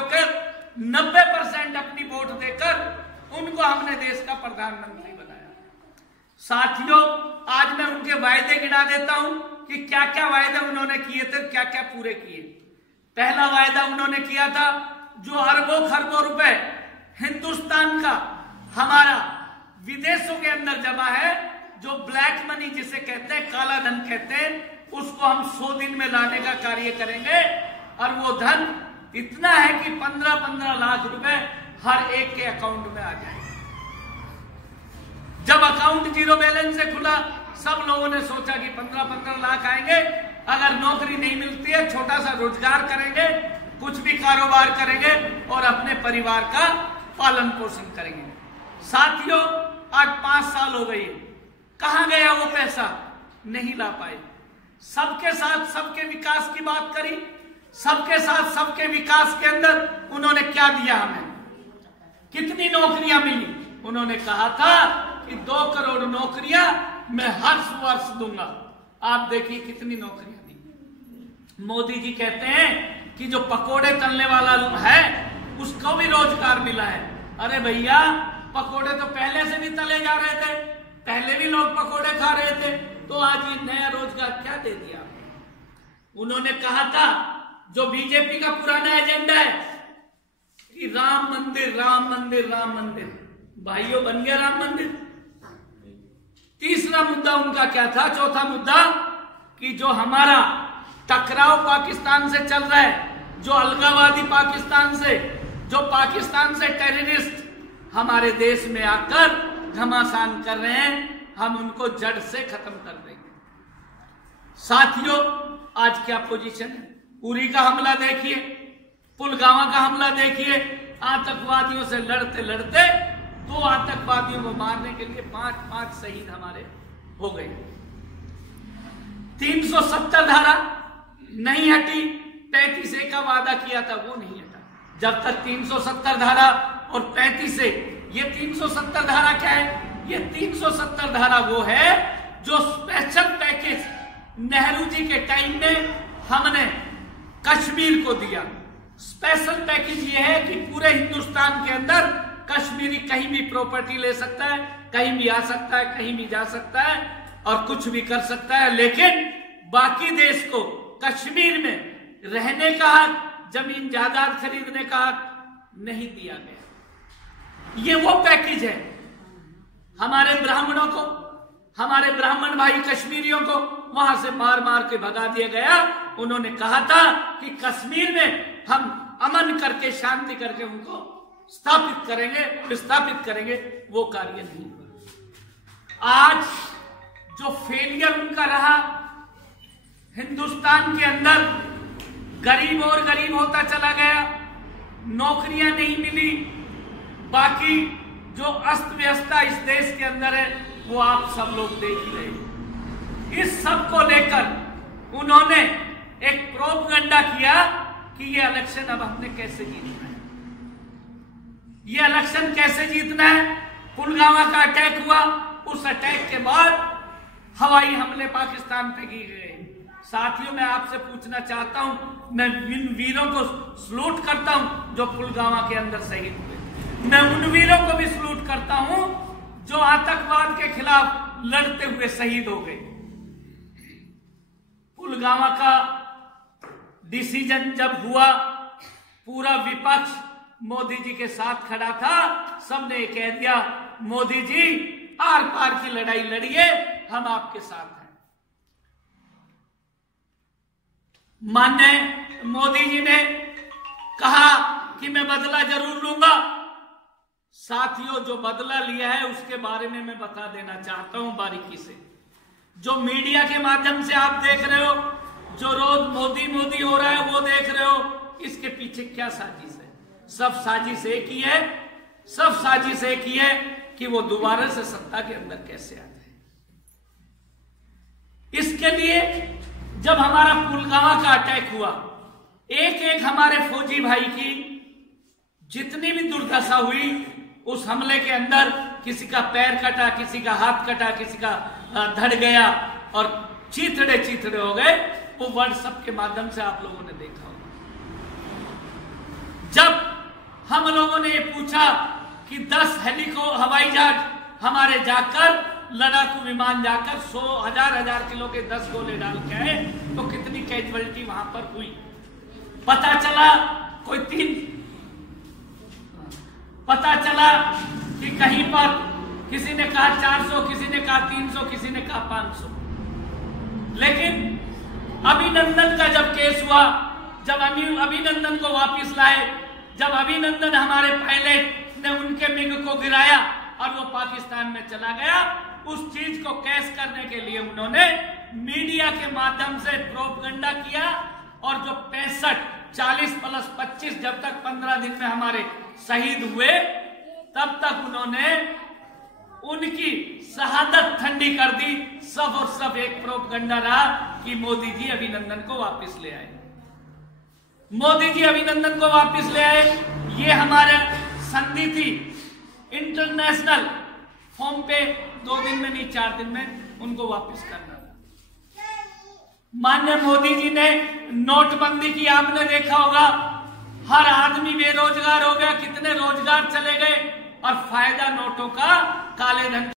होकर 90% अपनी वोट देकर उनको हमने देश का प्रधानमंत्री बनाया। साथियों, आज मैं उनके वायदे गिना देता हूं कि क्या क्या वायदे उन्होंने किए थे, क्या क्या पूरे किए। पहला वायदा उन्होंने किया था, जो अरबों खरबों रुपए हिंदुस्तान का हमारा विदेशों के अंदर जमा है, जो ब्लैक मनी जिसे कहते हैं, काला धन कहते हैं, उसको हम 100 दिन में लाने का कार्य करेंगे। और वो धन इतना है कि 15-15 लाख रुपए हर एक के अकाउंट में आ जाए। जब अकाउंट जीरो बैलेंस से खुला, सब लोगों ने सोचा कि 15-15 लाख आएंगे। अगर नौकरी नहीं मिलती है, छोटा सा रोजगार करेंगे, कुछ भी कारोबार करेंगे और अपने परिवार का पालन पोषण करेंगे। साथियों, आज 5 साल हो गए, कहां गया वो पैसा? नहीं ला पाए। सबके साथ सबके विकास की बात करी, सबके साथ सबके विकास के अंदर उन्होंने क्या दिया हमें? कितनी नौकरियां मिली? उन्होंने कहा था कि 2 करोड़ नौकरियां मैं हर वर्ष दूंगा। आप देखिए कितनी नौकरियां दी। मोदी जी कहते हैं कि जो पकोड़े तलने वाला है उसको भी रोजगार मिला है। अरे भैया, पकोड़े तो पहले से भी तले जा रहे थे, पहले भी लोग पकोड़े खा रहे थे, तो आज ये नया रोजगार क्या दे दिया? उन्होंने कहा था, जो बीजेपी का पुराना एजेंडा है कि राम मंदिर, राम मंदिर, राम मंदिर, भाइयों बन गया राम मंदिर। तीसरा मुद्दा उनका क्या था? चौथा मुद्दा कि जो हमारा टकराव पाकिस्तान से चल रहा है, जो अलगाववादी पाकिस्तान से, जो पाकिस्तान से टेररिस्ट हमारे देश में आकर घमासान कर रहे हैं, हम उनको जड़ से खत्म कर देंगे। साथियों, आज क्या पोजीशन है? उरी का हमला देखिए, पुलवामा का हमला देखिए, आतंकवादियों से लड़ते लड़ते 2 आतंकवादियों को मारने के लिए 5 शहीद हमारे हो गए। 370 धारा नहीं हटी, 35A का वादा किया था वो नहीं हटा। जब तक 370 धारा और 35A, ये 370 धारा क्या है? ये 370 धारा वो है जो स्पेशल पैकेज नेहरू जी के टाइम में हमने कश्मीर को दिया। स्पेशल पैकेज ये है कि पूरे हिंदुस्तान के अंदर कश्मीरी कहीं भी प्रॉपर्टी ले सकता है, कहीं भी आ सकता है, कहीं भी जा सकता है और कुछ भी कर सकता है, लेकिन बाकी देश को कश्मीर में रहने का हक, जमीन जायदाद खरीदने का हक नहीं दिया गया। ये वो पैकेज है। हमारे ब्राह्मणों को, हमारे ब्राह्मण भाई कश्मीरियों को वहां से मार मार के भगा दिया गया। उन्होंने कहा था कि कश्मीर में हम अमन करके, शांति करके उनको स्थापित करेंगे, विस्थापित करेंगे। वो कार्य नहीं हुआ। आज जो फेलियर उनका रहा, हिंदुस्तान के अंदर गरीब और गरीब होता चला गया, नौकरियां नहीं मिली, बाकी जो अस्त व्यवस्था इस देश के अंदर है वो आप सब लोग देख ही रहे। इस सब को लेकर उन्होंने एक प्रोपगंडा किया कि ये इलेक्शन अब हमने कैसे जीतना है, ये इलेक्शन कैसे जीतना है। पुलवामा का अटैक हुआ, उस अटैक के बाद हवाई हमले पाकिस्तान पे किए गए। साथियों, मैं आपसे पूछना चाहता हूं, मैं इन वीरों को सलूट करता हूं जो पुलवामा के अंदर शहीद हुए। मैं उन वीरों को भी सलूट करता हूं जो आतंकवाद के खिलाफ लड़ते हुए शहीद हो गए। पुलवामा का डिसीजन जब हुआ, पूरा विपक्ष मोदी जी के साथ खड़ा था। सबने कह दिया, मोदी जी आर पार की लड़ाई लड़िए, हम आपके साथ हैं। माननीय मोदी जी ने कहा कि मैं बदला जरूर लूंगा। साथियों, जो बदला लिया है उसके बारे में मैं बता देना चाहता हूं बारीकी से। जो मीडिया के माध्यम से आप देख रहे हो, जो रोज मोदी मोदी हो रहा है वो देख रहे हो, इसके पीछे क्या साजिश है? सब साजिश एक ही है, सब साजिश एक ही है कि वो दोबारा से सत्ता के अंदर कैसे आ जाए। इसके लिए जब हमारा पुलवामा का अटैक हुआ, एक एक हमारे फौजी भाई की जितनी भी दुर्दशा हुई उस हमले के अंदर, किसी का पैर कटा, किसी का हाथ कटा, किसी का धड़ गया और चीथड़े चीथड़े हो गए। वो व्हाट्सएप के माध्यम से आप लोगों ने देखा होगा। जब उन्होंने ये पूछा कि 10 हवाई जहाज हमारे जाकर, लड़ाकू विमान जाकर 100,000 किलो के 10 गोले डाल के आए, तो कितनी कैजुअलिटी वहां पर हुई। पता चला कि कहीं पर किसी ने कहा 400, किसी ने कहा 300, किसी ने कहा 500। लेकिन अभिनंदन का जब केस हुआ, जब अभिनंदन को वापस लाए, जब अभिनंदन हमारे पायलट ने उनके मिग को गिराया और वो पाकिस्तान में चला गया, उस चीज को कैश करने के लिए उन्होंने मीडिया के माध्यम से प्रोपगंडा किया। और जो 65, 40 प्लस 25, जब तक 15 दिन में हमारे शहीद हुए, तब तक उन्होंने उनकी शहादत ठंडी कर दी। सब और सब एक प्रोपगंडा रहा कि मोदी जी अभिनंदन को वापस ले आए, मोदी जी अभिनंदन को वापस ले आए। ये हमारे संधि थी इंटरनेशनल फॉर्म पे, 2 दिन में नहीं 4 दिन में उनको वापस करना था। माननीय मोदी जी ने नोटबंदी की, आपने देखा होगा, हर आदमी बेरोजगार हो गया, कितने रोजगार चले गए, और फायदा नोटों का काले धन